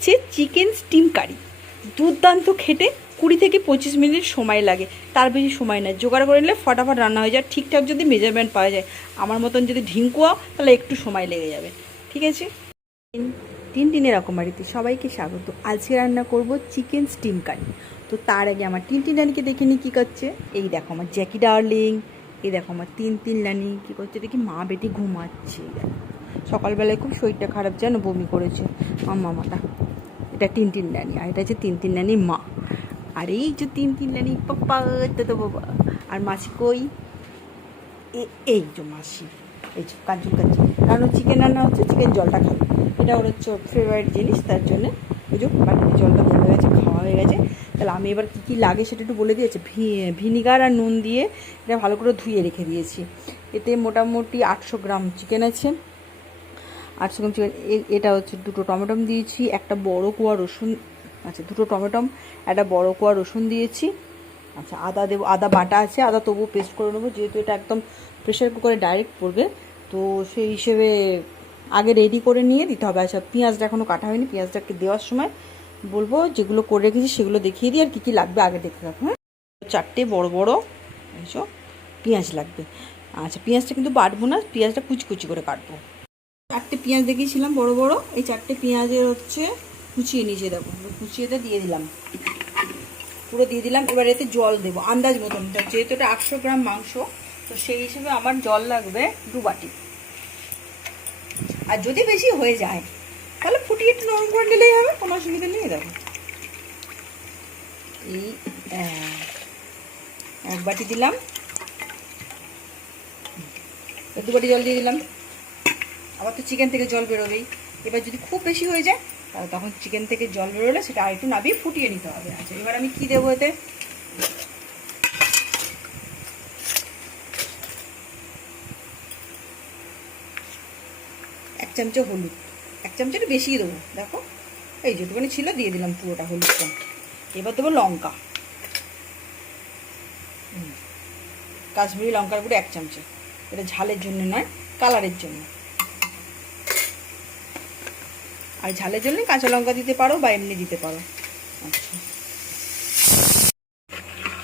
হচ্ছে chicken steam কারি। দুর্দান্ত খেতে, 20 থেকে 25 মিনিট সময় লাগে, তার বেশি সময় নেয়। জোগাড় করে নিলে ফটাফট রান্না হয়ে যায়, ঠিকঠাক যদি মেজারমেন্ট পাওয়া যায়। আমার মতন যদি ঢিঙ্কুয়াও তাহলে একটু সময় লেগে যাবে। ঠিক আছে, টিনটিনের রকমারিতে সবাইকে স্বাগত। আজকে রান্না করব চিকেন স্টিম কারি। তো তার আগে আমার টিনটিন রানীকে দেখে নিই কী করছে। এই দেখো আমার জ্যাকি ডার্লিং, এই দেখো আমার তিন রানী কী করছে দেখি। মা বেটি ঘুমাচ্ছে। সকালবেলায় খুব শরীরটা খারাপ, যেন বমি করেছে আমার মামাটা। এটা টিনটিন রানী, আর এটা হচ্ছে তিন রানীর মা। আর এই যে তিন রানী পাপ্পা তো বাবা। আর মাসি কই? এই যে মাসি, এই যে কাজু কারণ চিকেন রান্না হচ্ছে, চিকেন জলটা খাবে, এটা ওর হচ্ছে ফেভারিট জিনিস। তার জন্যে বুঝো বাটিতে জলটা দেওয়া হয়ে গেছে, খাওয়া হয়ে গেছে। তাহলে আমি এবার কী কী লাগে সেটা একটু বলে দিয়েছি। ভিনিগার আর নুন দিয়ে এটা ভালো করে ধুয়ে রেখে দিয়েছি। এতে মোটামুটি 800 গ্রাম চিকেন আছে। 800 গ্রাম চিকেন। এটা হচ্ছে 2টো টমেটো দিয়েছি, একটা বড় কোয়া রসুন, আচ্ছা 2টো টমেটো, একটা বড় কোয়া রসুন দিয়েছি। আচ্ছা আদা দেবো, আদা বাটা আছে, আদা তবুও পেস্ট করে নেবো, যেহেতু এটা একদম প্রেশার কুকারে ডাইরেক্ট পড়বে, তো সেই হিসেবে আগে রেডি করে নিয়ে দিতে হবে। আচ্ছা পেঁয়াজটা এখনও কাটা হয়নি, পেঁয়াজটাকে দেওয়ার সময় বলবো। যেগুলো করে রেখেছি সেগুলো দেখিয়ে দিই, আর কী কী লাগবে আগে দেখতে থাকো। হ্যাঁ, 4টে বড় বড় এইসব পেঁয়াজ লাগবে। আচ্ছা পেঁয়াজটা কিন্তু বাটবো না, পেঁয়াজটা কুচি করে কাটবো। 4টে পেঁয়াজ দেখিয়েছিলাম বড় বড়, এই 4টে পেঁয়াজের হচ্ছে কুচিয়ে নিচে দেবো, কুচিয়েতে দিয়ে দিলাম, পুরো দিয়ে দিলাম। এবার এতে জল দেবো আন্দাজ মতন, যেহেতু এটা 800 গ্রাম মাংস, তো সেই হিসেবে আমার জল লাগবে 2 বাটি। আর যদি বেশি হয়ে যায় তাহলে ফুটিয়ে একটু নরম করে নিলেই হবে, কোনো অসুবিধা নেই। দেখো এই 1 বাটি দিলাম, 2 বাটি জল দিয়ে দিলাম। আবার তো চিকেন থেকে জল বেরোবেই। এবার যদি খুব বেশি হয়ে যায় তাহলে তখন চিকেন থেকে জল বেরোলে সেটা আরেকটু নাবিয়ে ফুটিয়ে নিতে হবে। আচ্ছা এবার আমি কি দেবো এতে? এক চামচে হলুদ, 1 চামচের বেশি দেবো। দেখো এই যেটুকুনি ছিল দিয়ে দিলাম পুরোটা হলুদটা। এবার দেবো লঙ্কা, কাশ্মীরি লঙ্কার গুঁড়ো 1 চামচে, এটা ঝালের জন্য নয়, কালারের জন্য। আর ঝালের জন্য কাঁচা লঙ্কা দিতে পারো বা এমনি দিতে পারো। আচ্ছা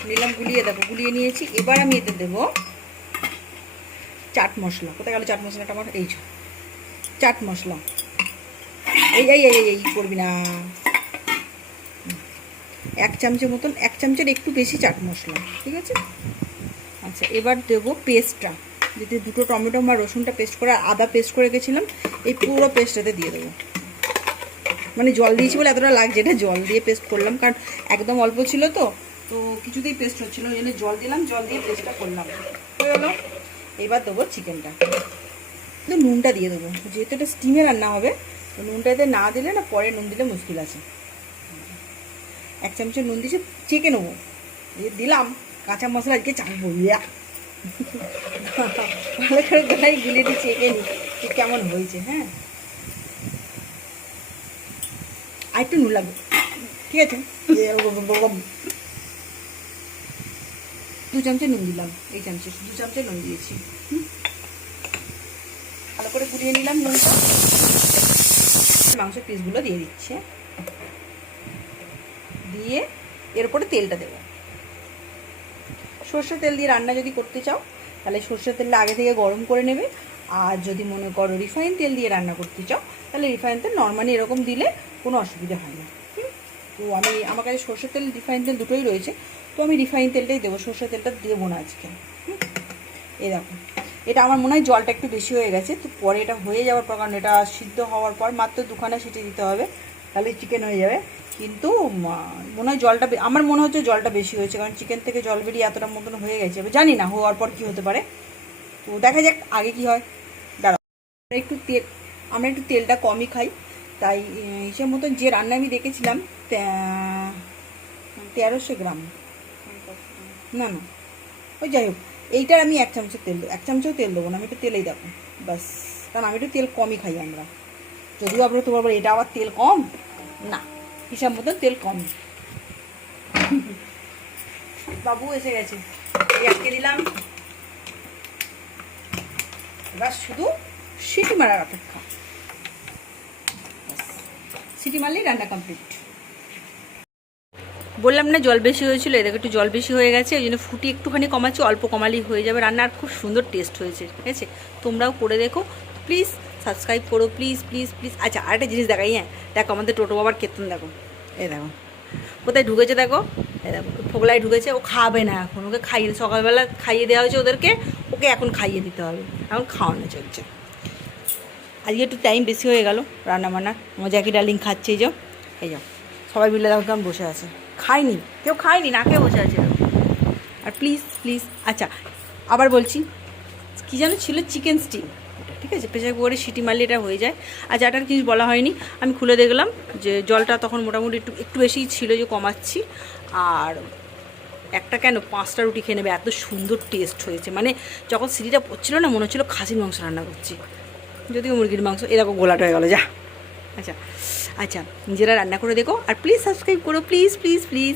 নিলাম, গুলিয়ে দেখো গুলিয়ে নিয়েছি। এবার আমি এতে দেবো চাট মশলা। কোথায় গেল চাট মশলাটা আমার? এই চাট মশলা, এই করবি না। 1 চামচের মতন, 1 চামচের একটু বেশি চাট মশলা, ঠিক আছে। আচ্ছা এবার দেবো পেস্টটা, যদি 2টো টমেটো বা রসুনটা পেস্ট করে আদা পেস্ট করে রেখেছিলাম, এই পুরো পেস্টটাতে দিয়ে দেবো। মানে জল দিয়েছি বলে এতটা লাগছে, এটা জল দিয়ে পেস্ট করলাম, কারণ একদম অল্প ছিল তো কিছুতেই পেস্ট হচ্ছিলো, ওই জন্য জল দিলাম, জল দিয়ে পেস্টটা করলাম, হয়ে গেলো। এবার দেবো চিকেনটা, কিন্তু নুনটা দিয়ে দেবো, যেহেতু এটা স্টিমে রান্না হবে, তো নুনটা এতে না দিলে না, পরে নুন দিলে মুশকিল আছে। 1 চামচের নুন দিয়েছি, চেকে নেবো। দিলাম কাঁচা মশলা, আজকে চাকবো ভালো করে গায়ে গুলে দিয়ে চেকে নিই কেমন হয়েছে। হ্যাঁ আর একটু নুন লাগবে, ঠিক আছে। 2 চামচে নুন দিলাম, এই চামচে 2 চামচে নুন দিয়েছি। ভালো করে গুলিয়ে নিলাম নুনটা। মাংসের পিসগুলো দিয়ে দিচ্ছে, দিয়ে এর উপরে তেলটা দেবো। সর্ষের তেল দিয়ে রান্না যদি করতে চাও তাহলে সর্ষের তেলটা আগে থেকে গরম করে নেবে। আর যদি মনে করো রিফাইন তেল দিয়ে রান্না করতে চাও তাহলে রিফাইন তেল নর্মালি এরকম দিলে কোনো অসুবিধা হয় না। তো আমার কাছে সর্ষের তেল রিফাইন তেল দুটোই রয়েছে, তো আমি রিফাইন তেলটাই দেবো, সর্ষের তেলটা দেবো না আজকে। এই দেখো এটা আমার মনে হয় জলটা একটু বেশি হয়ে গেছে, তো পরে এটা হয়ে যাওয়ার পর, কারণ এটা সিদ্ধ হওয়ার পর মাত্র 2খানা সিটি দিতে হবে, তাহলে চিকেন হয়ে যাবে। কিন্তু মনে হয় জলটা, আমার মনে হচ্ছে জলটা বেশি হয়েছে, কারণ চিকেন থেকে জল বেরিয়ে এতটা মতন হয়ে গেছে। এবার জানি না হওয়ার পর কী হতে পারে, তো দেখা যাক আগে কি হয়। দাঁড়াও আমরা একটু তেলটা কমই খাই, তাই হিসেব মতন যে রান্না আমি দেখেছিলাম 1300 গ্রাম, না ওই যাই হোক, এইটার আমি 1 চামচের তেল দেবো, 1 চামচেও তেল দেবো না, আমি একটু তেলেই দেবো বাস, কারণ আমি একটু তেল কমই খাই আমরা। যদিও আপনারা তো বলবো এটা আবার তেল কম, না হিসাব মতন তেল কম। বাবু এসে গেছে, আটকে দিলাম। এবার শুধু সিটি মারার অপেক্ষা। সিটি মারলেই রান্না কমপ্লিট। বললাম না জল বেশি হয়েছিল, এদিকে একটু জল বেশি হয়ে গেছে, ওই জন্য ফুটি একটুখানি কমাচ্ছি, অল্প কমালেই হয়ে যাবে রান্না। আর খুব সুন্দর টেস্ট হয়েছে, ঠিক আছে? তোমরাও করে দেখো প্লিজ, সাবস্ক্রাইব করো প্লিজ প্লিজ প্লিজ। আচ্ছা আরেকটা জিনিস দেখাই, হ্যাঁ দেখো আমাদের টোটো বাবার কেতন দেখো, এই দেখো কোথায় ঢুকেছে দেখো, এই দেখো ফোগলায় ঢুকেছে। ও খাবে না এখন, ওকে খাইয়ে সকালবেলা খাইয়ে দেওয়া হয়েছে ওদেরকে, ওকে এখন খাইয়ে দিতে হবে, এখন খাওয়ানো চলছে। আজকে একটু টাইম বেশি হয়ে গেল রান্না বান্নার। আমার জ্যাকি ডার্লিং খাচ্ছে, এই যাও সবাই মিলে দেখো কেমন বসে আছে, খায়নি কেউ, খায়নি না খেয়ে বসে আছে। আর প্লিজ প্লিজ, আচ্ছা আবার বলছি, কী যেন ছিল, চিকেন স্টিম, ঠিক আছে? প্রেসার কুকারে সিটি মারলে এটা হয়ে যায়। আচ্ছা একটা জিনিস বলা হয়নি, আমি খুলে দেখলাম যে জলটা তখন মোটামুটি একটু বেশিই ছিল, যে কমাচ্ছি। আর একটা কেন 5টা রুটি খেয়ে নেবে, এত সুন্দর টেস্ট হয়েছে। মানে যখন সিটিটা পড়ছিল না, মনে হচ্ছিলো খাসির মাংস রান্না করছি, যদিও মুরগির মাংস। এরকম গোলাটা হয়ে গেলো যা। আচ্ছা আচ্ছা, নিজেরা রান্না করে দেখো, আর প্লিজ সাবস্ক্রাইব করো প্লিজ প্লিজ প্লিজ।